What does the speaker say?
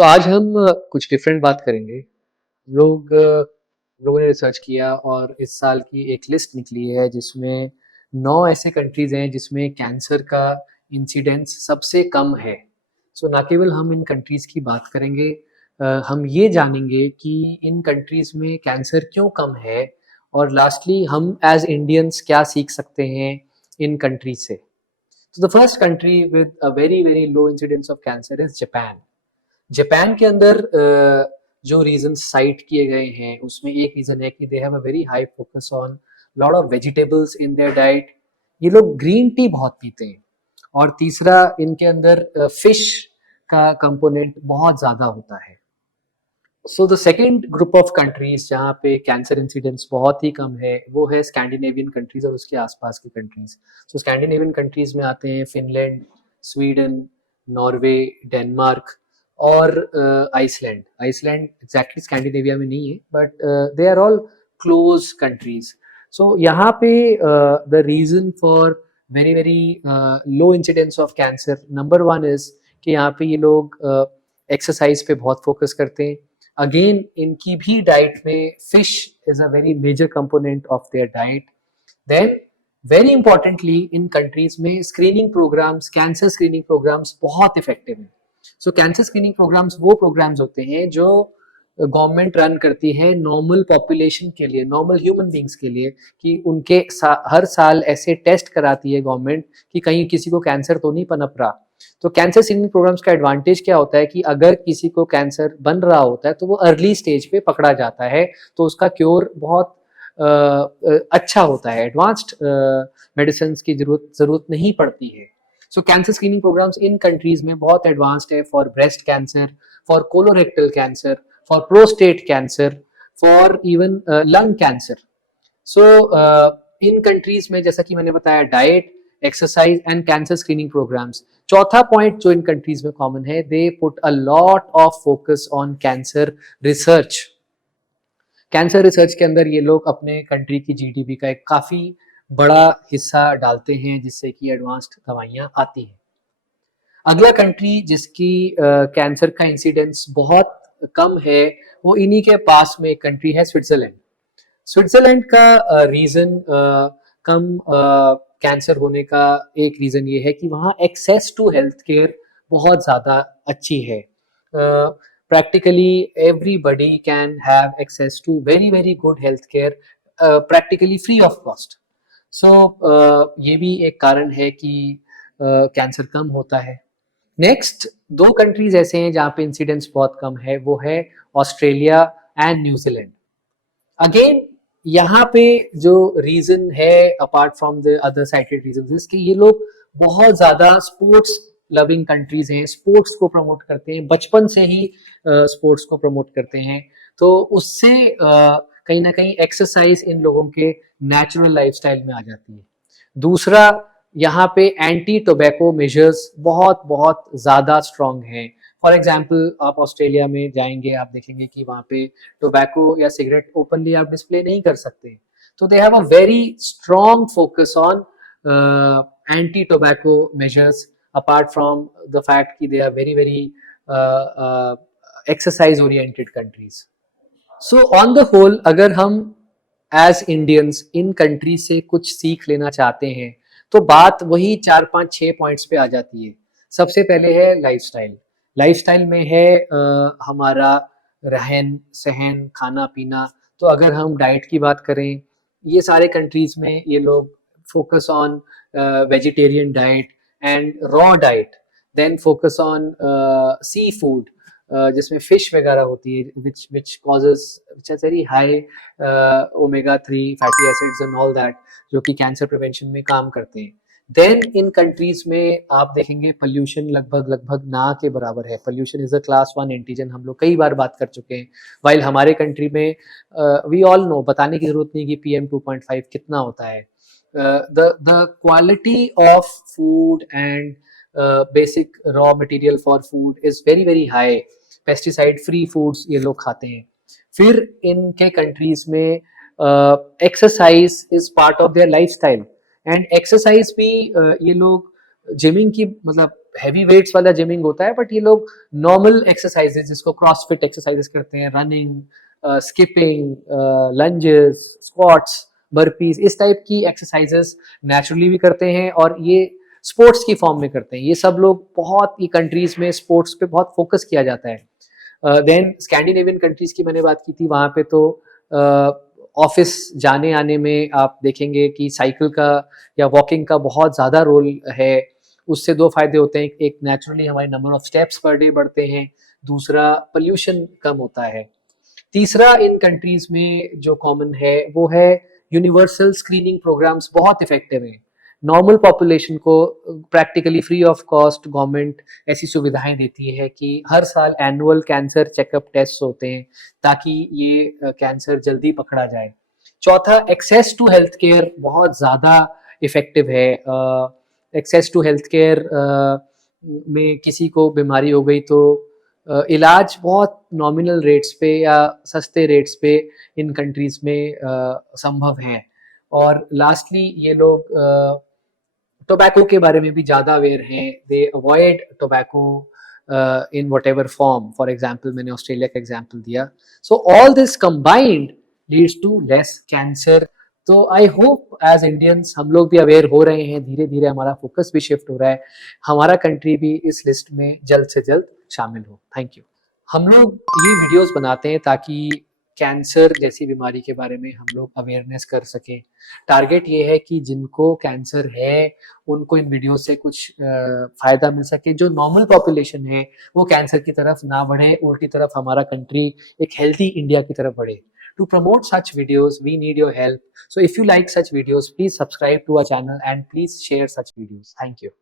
आज हम कुछ डिफरेंट बात करेंगे। लोगों ने रिसर्च किया और इस साल की एक लिस्ट निकली है जिसमें 9 ऐसे कंट्रीज हैं जिसमें कैंसर का इंसिडेंस सबसे कम है। ना केवल हम इन कंट्रीज की बात करेंगे, हम ये जानेंगे कि इन कंट्रीज में कैंसर क्यों कम है और लास्टली हम एज इंडियंस क्या सीख सकते हैं इन कंट्रीज से। The first country with a very very low incidence of cancer is Japan. Japan के अंदर जो रीजन साइट किए गए हैं उसमें एक रीजन है कि दे have a very high focus on lot of vegetables in their diet. ये लोग ग्रीन टी बहुत पीते हैं। और तीसरा, इनके अंदर फिश का कंपोनेंट बहुत ज्यादा होता है। The second group of countries जहाँ पे कैंसर इंसिडेंस बहुत ही कम है वो है स्कैंडिनेवियन कंट्रीज और उसके आसपास की कंट्रीज। स्कैंडिनेवियन कंट्रीज में आते हैं फिनलैंड, स्वीडन, नॉर्वे, डेनमार्क और आइसलैंड। आइसलैंड एग्जैक्टली स्कैंडिनेविया में नहीं है but they are all close countries. यहाँ पे the reason for very very low incidence of cancer, number one is कि यहाँ पे ये लोग एक्सरसाइज पे बहुत फोकस करते हैं। अगेन इनकी भी डाइट में fish is a very major component of their diet. Then very importantly in countries में screening programmes, cancer screening programmes बहुत इफेक्टिव हैं। कैंसर स्क्रीनिंग प्रोग्राम्स वो प्रोग्राम्स होते हैं जो गवर्नमेंट रन करती है नॉर्मल पॉपुलेशन के लिए, नॉर्मल ह्यूमन बींग्स के लिए, कि उनके हर साल ऐसे टेस्ट कराती है गवर्नमेंट कि कहीं किसी को कैंसर तो नहीं पनप रहा। कैंसर स्क्रीनिंग प्रोग्राम्स का एडवांटेज क्या होता है कि अगर किसी को कैंसर बन रहा होता है तो वो अर्ली स्टेज पे पकड़ा जाता है, तो उसका क्योर बहुत अच्छा होता है। एडवांस्ड मेडिसिन की जरूरत नहीं पड़ती है। कैंसर स्क्रीनिंग प्रोग्राम्स इन कंट्रीज में बहुत एडवांस्ड है for breast cancer, for colorectal cancer, for prostate cancer, for even lung cancer. इन कंट्रीज में जैसा कि मैंने बताया, diet, exercise and cancer screening programmes. चौथा पॉइंट जो इन कंट्रीज में कॉमन है, they put a lot of focus on cancer research. Cancer research के अंदर ये लोग अपने कंट्री की जीडीपी का एक काफी बड़ा हिस्सा डालते हैं जिससे कि एडवांस्ड दवाइयां आती हैं। अगला कंट्री जिसकी कैंसर का इंसिडेंस बहुत कम है वो इन्हीं के पास में एक कंट्री है, स्विट्जरलैंड। स्विट्जरलैंड का रीजन कम कैंसर होने का एक रीजन ये है कि वहाँ एक्सेस टू हेल्थ केयर बहुत ज़्यादा अच्छी है। Practically everybody can have access to very very good health care, practically free of cost. ये भी एक कारण है कि कैंसर कम होता है। नेक्स्ट दो कंट्रीज ऐसे हैं जहाँ पे इंसिडेंस बहुत कम है, वो है ऑस्ट्रेलिया एंड न्यूजीलैंड। अगेन यहाँ पे जो रीजन है apart from the other cited reason, कि ये लोग बहुत ज्यादा स्पोर्ट्स लविंग कंट्रीज हैं, स्पोर्ट्स को प्रमोट करते हैं, बचपन से ही स्पोर्ट्स को प्रमोट करते हैं। तो उससे कहीं ना कहीं एक्सरसाइज इन लोगों के नेचुरल लाइफस्टाइल में आ जाती है। दूसरा, यहाँ पे एंटी टोबैको मेजर्स बहुत बहुत ज्यादा स्ट्रांग हैं। फॉर एग्जाम्पल, आप ऑस्ट्रेलिया में जाएंगे, आप देखेंगे कि वहाँ पे टोबैको या सिगरेट ओपनली आप डिस्प्ले नहीं कर सकते। तो they have a very strong focus on anti tobacco measures, apart from the fact कि they are very very exercise oriented countries. On the whole, अगर हम एज इंडियंस इन कंट्री से कुछ सीख लेना चाहते हैं तो बात वही 4 5 6 पॉइंट्स पे आ जाती है। सबसे पहले है लाइफस्टाइल। लाइफस्टाइल में है हमारा रहन सहन, खाना पीना। तो अगर हम डाइट की बात करें, ये सारे कंट्रीज में ये लोग focus on vegetarian diet and raw diet, then focus on seafood जिसमें फिश वगैरह होती है, which causes which has very high omega 3 fatty acids and all that, जो कि कैंसर प्रिवेंशन में काम करते हैं। देन इन कंट्रीज में आप देखेंगे पोल्यूशन लगभग लगभग ना के बराबर है। Pollution is a class 1 antigen, हम लोग कई बार बात कर चुके हैं। वाइल हमारे कंट्री में वी ऑल नो, बताने की जरूरत नहीं कि PM 2.5 कितना होता है। The quality of food and basic raw material for food is very very high. Pesticide free foods ये लोग खाते हैं। फिर इनके कंट्रीज में exercise is part of their lifestyle, and exercise भी ये लोग जिमिंग की, मतलब हैवी वेट्स वाला जिमिंग होता है, बट ये लोग नॉर्मल एक्सरसाइजेज जिसको क्रॉसफिट एक्सरसाइजेस करते हैं, running, skipping, lunges, squats, burpees, इस टाइप की एक्सरसाइजेस नेचुरली भी करते हैं और ये स्पोर्ट्स की फॉर्म में करते हैं। ये सब लोग बहुत ही कंट्रीज में स्पोर्ट्स पे बहुत फोकस किया जाता है। देन स्कैंडिनेवियन कंट्रीज की मैंने बात की थी, वहाँ पे तो ऑफिस जाने आने में आप देखेंगे कि साइकिल का या वॉकिंग का बहुत ज़्यादा रोल है। उससे दो फायदे होते हैं, एक नेचुरली हमारे number of steps per day बढ़ते हैं, दूसरा पोल्यूशन कम होता है। तीसरा इन कंट्रीज में जो कॉमन है वो है यूनिवर्सल स्क्रीनिंग प्रोग्राम्स बहुत इफेक्टिव हैं। नॉर्मल पॉपुलेशन को practically free of cost government ऐसी सुविधाएं देती है कि हर साल एनुअल कैंसर चेकअप टेस्ट होते हैं ताकि ये कैंसर जल्दी पकड़ा जाए। चौथा, एक्सेस टू हेल्थ केयर बहुत ज़्यादा इफेक्टिव है। एक्सेस टू हेल्थ केयर में किसी को बीमारी हो गई तो इलाज बहुत नॉमिनल रेट्स पे या सस्ते रेट्स पे इन कंट्रीज में संभव है। और लास्टली ये लोग टोबैको के बारे में भी ज़्यादा अवेयर हैं। They avoid tobacco in whatever form. For example मैंने ऑस्ट्रेलिया का एग्जाम्पल दिया। So all this combined leads to less cancer. तो आई होप एज इंडियंस हम लोग भी अवेयर हो रहे हैं, धीरे धीरे हमारा फोकस भी शिफ्ट हो रहा है, हमारा कंट्री भी इस लिस्ट में जल्द से जल्द शामिल हो। Thank you. हम लोग ये वीडियोस बनाते हैं ताकि कैंसर जैसी बीमारी के बारे में हम लोग अवेयरनेस कर सकें। टारगेट ये है कि जिनको कैंसर है उनको इन वीडियो से कुछ फायदा मिल सके, जो नॉर्मल पॉपुलेशन है वो कैंसर की तरफ ना बढ़े, उल्टी तरफ हमारा कंट्री एक हेल्थी इंडिया की तरफ बढ़े। To promote such videos, we need your help. So if you like such videos, please subscribe to our channel and please share such videos. Thank you.